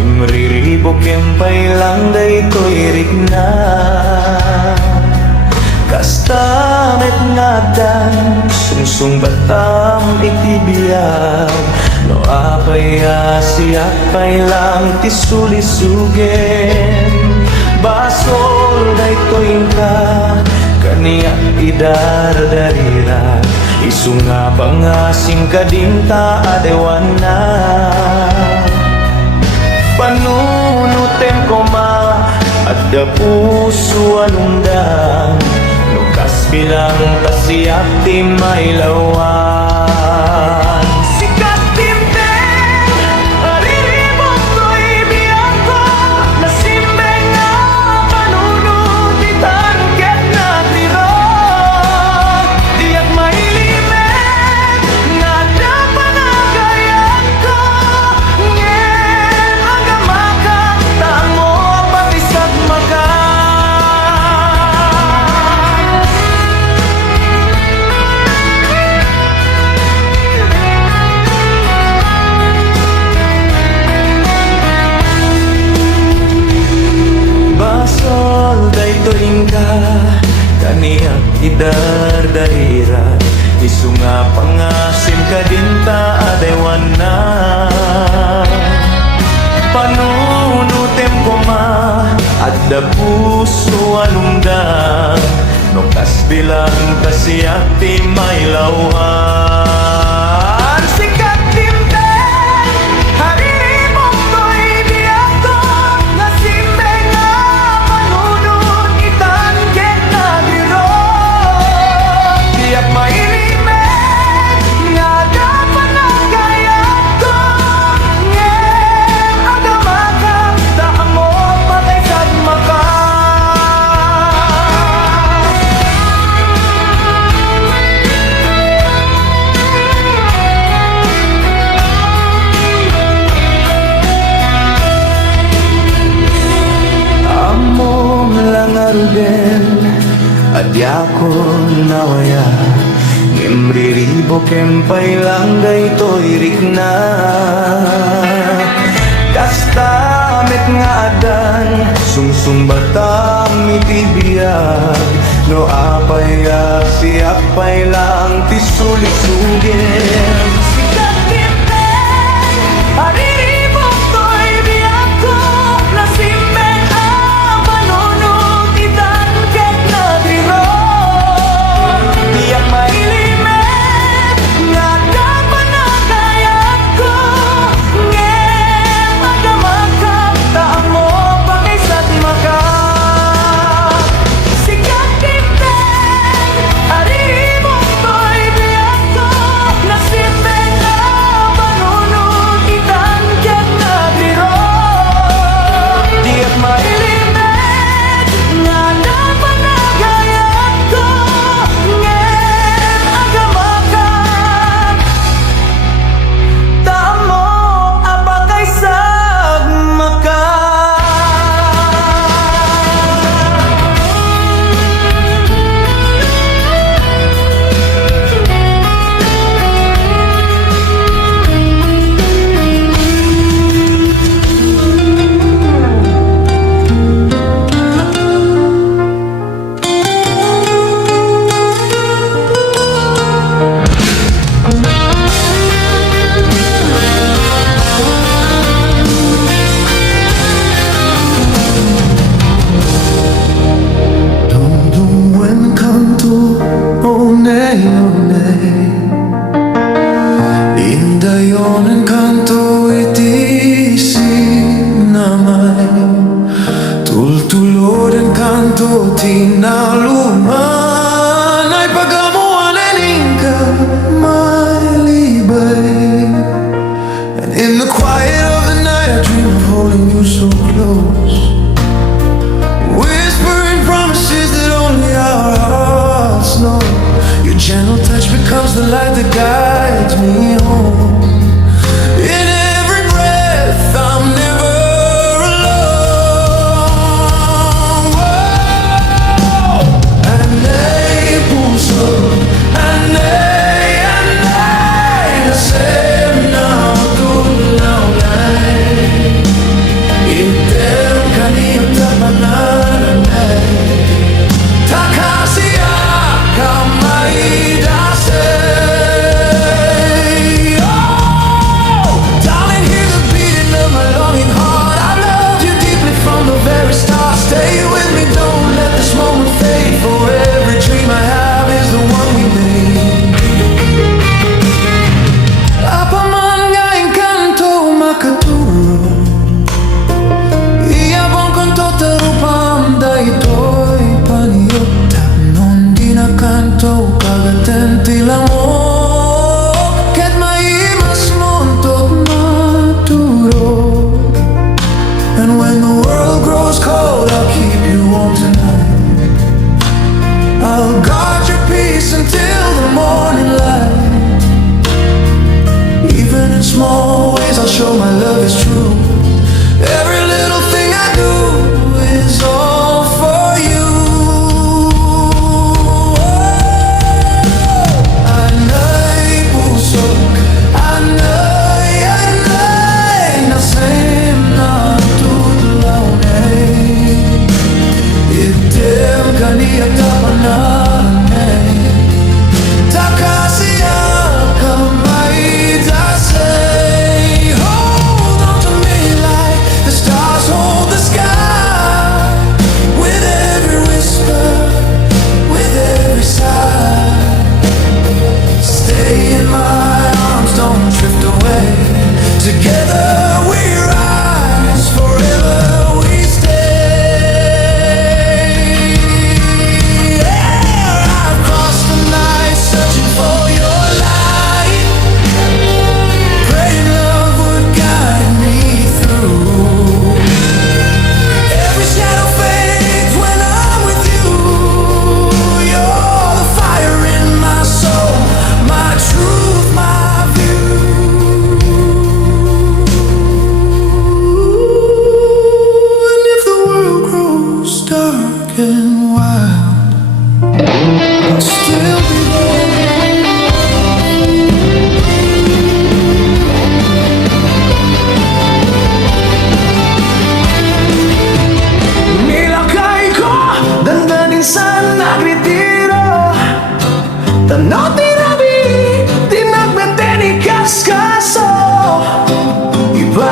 Imriribo kempay lang daytoy rikna. Kastamet nga dan sungsung batam itibiyag. No apaya siyak pay lang tisulisugen. Basol daytoy ka kaniya idardarira. Isu nga pangasing kadinta adewana. Panunutem ko ma at da puso anundang. Nukas bilang tasiyak ti mailawan. Sikat timten, ariribot ko'y biyak ko. Nasimbeng nga panunod di target na tiro. Diyak mailimet, nga dapat nagayat ko. Ngem agamaka, tamo patisag maka. Basol daytoy ka kaniyak idardarira. Isu nga pangasim kadinta adewana. Panunutem ko ma at da puso anundang. Nukas bilang tasiyak ti mailawan. Sikat timten, hariribok ko'y biyak ko. Nasimbeng nga panunod itanggit na biro. Diyak mailimet, nga dapat nagayat ko. Ngem agamaka, damo patay sagmaka. Among lang arugen, adya ko nawaya. Ngimriribo kempay lang daytoy rikna. Kastamet nga adan, sungsung batam itibiyag. No apaya siyak pay lang tisulisugen. Sikat timten, ariribok ko'y biyak ko. Nasimbeng ang panunod itanggit na biro. Diyak mailimet, nga dapat nagayat ko. Ngem agamaka, tamo pakisa't maka. Sikat timten, ariribok ko'y biyak ko. Nasimbeng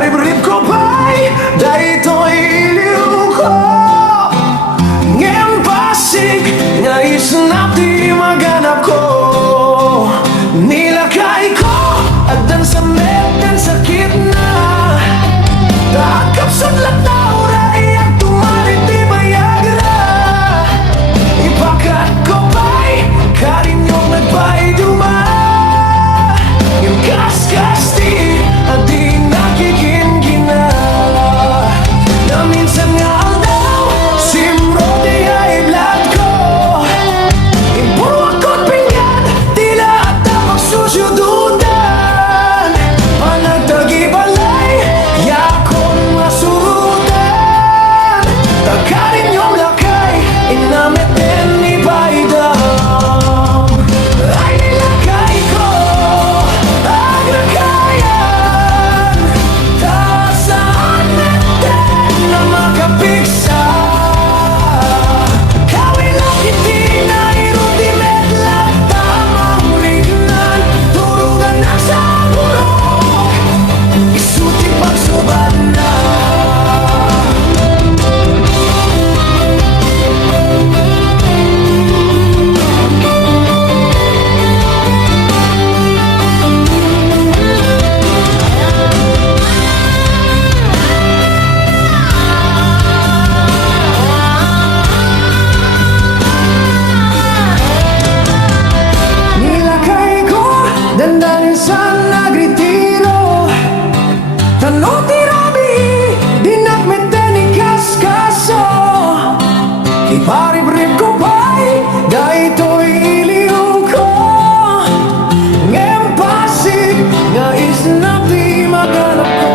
Iparib-rib ko pa'y daytoy iliw ko Ngem pasig Ngais na di maganap ko Nilakay ko Agdan sa dan sakit na Takap sudlat na ura Iyak tumalit di bayagra Ipakat ko pa'y Karinyong nagpa'y duma Yung kaskas di Adi nakikingina Na minsan nga aldaw Simro di ay blad ko Impuro ako't pinggan Tila at tapang susyududan Panagtagi-balay Yakon masurutan Takarin yung lakay Inamit din ni Baydam Ay nilakay ko Ang lakayan Tasaan natin na makapigsa Kawin lang hindi na irudimet lang Tamang rignan Turugan na sa burok Isuti pagsuban na Nilakay ko Dandanin sa nagretiro Tanong tirabi Dinakmeten ni kaskaso Iparib-rib ko pa'y Daytoy iliw ko Ngem pasig Ngais na di maganap ko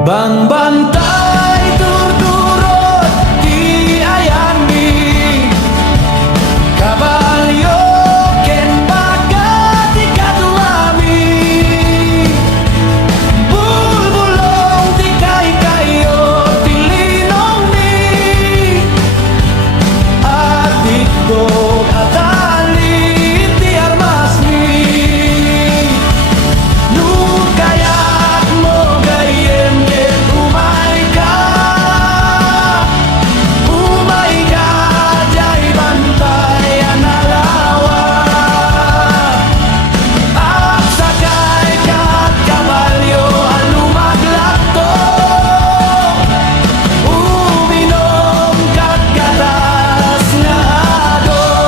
Bangbantay turturot di ayani Kabalyo ken bagat ikatuami Bulbulong di kayo tilinong mi Adik ko atalit di armas mi Nukayat mo gayem ken umay ka jay bantay analawa At sakay kat kabalyo ang lumaglakto Uminom kat gatas nga agos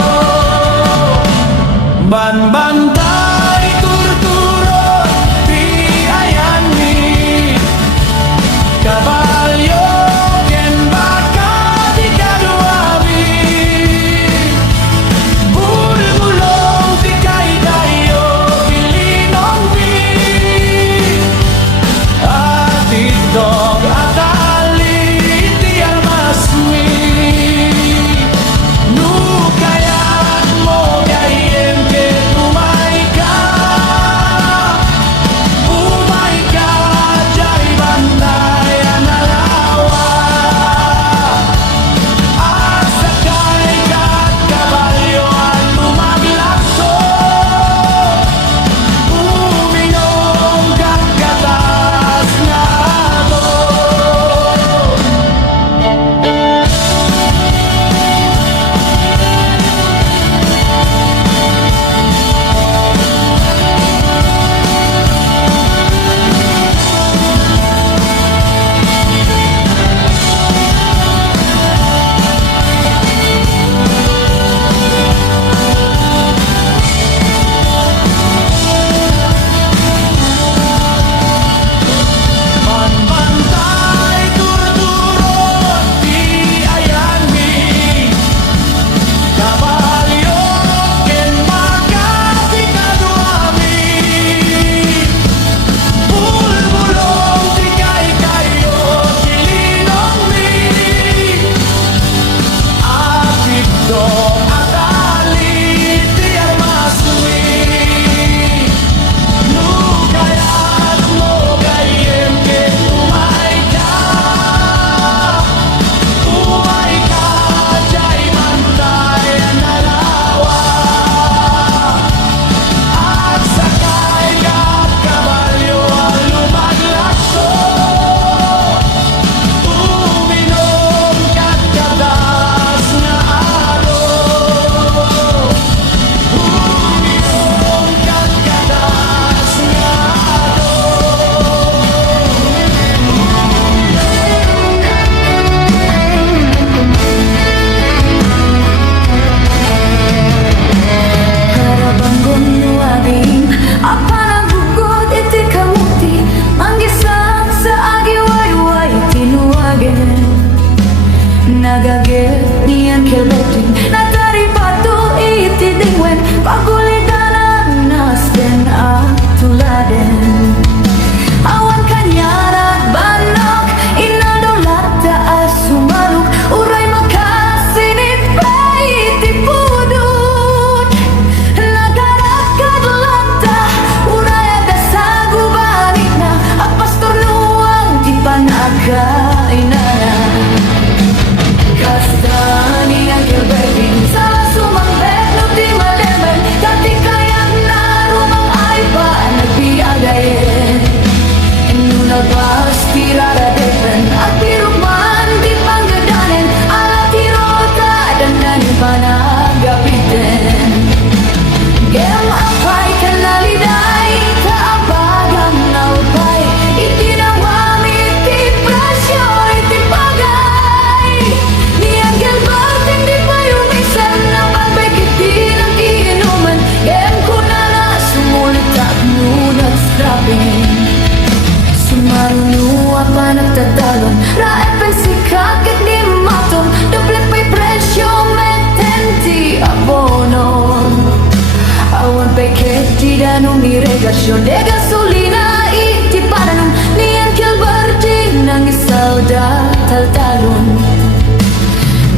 presyo de gasolina iti paranong niyan Gilberti nang isauda taltalon.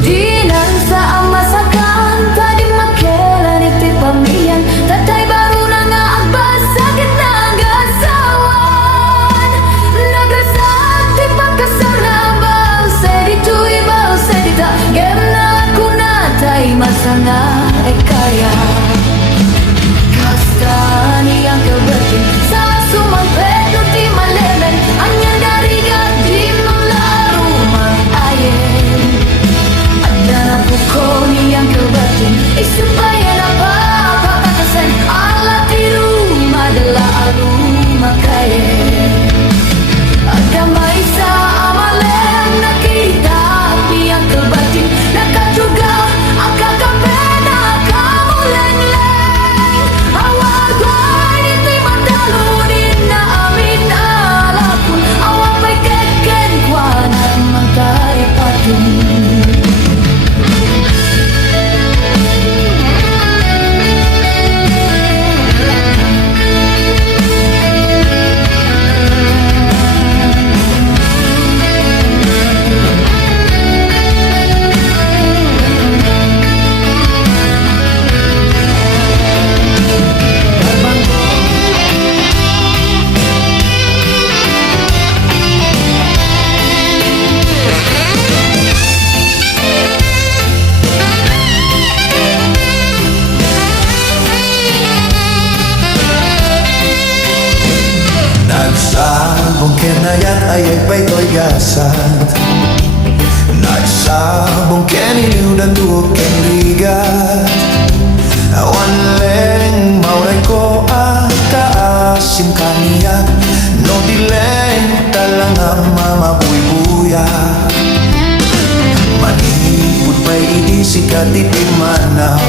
Di nan sa amasakan tadi makelan iti pamilyan tatay baru na nga agbas sakit na ang gasawan. Nagrasak ti pagkasar na bawse dito'y bawse dita gem na ako na tay masanga kaya. Kasta niyang Gilberti sa sumampet no ti malemen anyan dariga di malaro mag-ayen. Adana buko niyang Gilberti isubayan apa papatasan ala tiru madala alu makayen. Adamay sa amalem nakita niyang Gilberti nakatuga ang kakapena kamuleng-leng. Awagwan iti matalunin na amin alakun awapay keken kwanat mangkay patun. Nagsabong kenayat ayay pa'y to'y gasat. Nagsabong keniliw na duok ken rigat. Awan leng mauray ko kaasim kaniyak. No dileng talang ang mamabuy-buya. Manipod pa'y idisikat ipimanaw.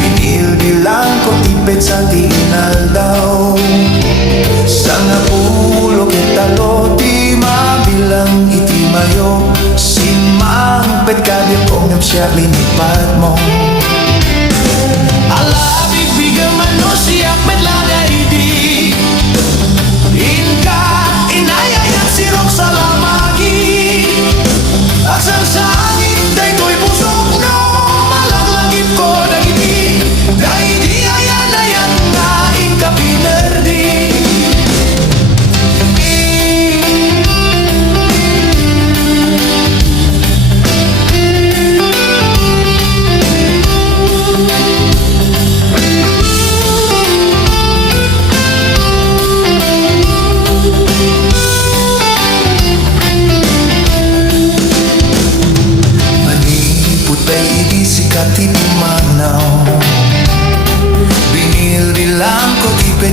Binilbilang ko tipet sa tinal daw. Sa nga pulo kitalo di mabilang iti mayo. Simampet kabil kong ng siya linipat mo. Alabig bigang mano siyak medlada idi. Inka inayayat sirok sa lamagi. Asal sangit day to'y pusok no. Malaglagip ko na giti. Day di ayan na inka pinerdi.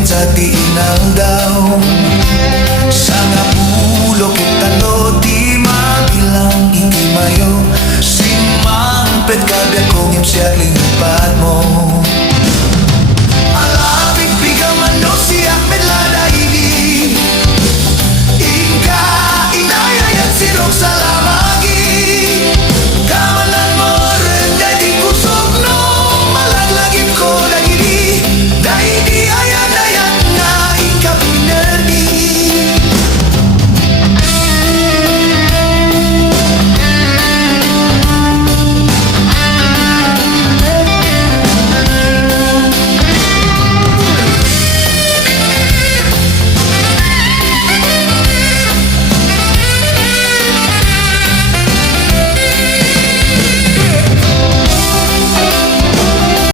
Sa tinang daw. Sa nga pulo kitalo di mabilang iti mayo. Simampet kabiyak kong imsiyak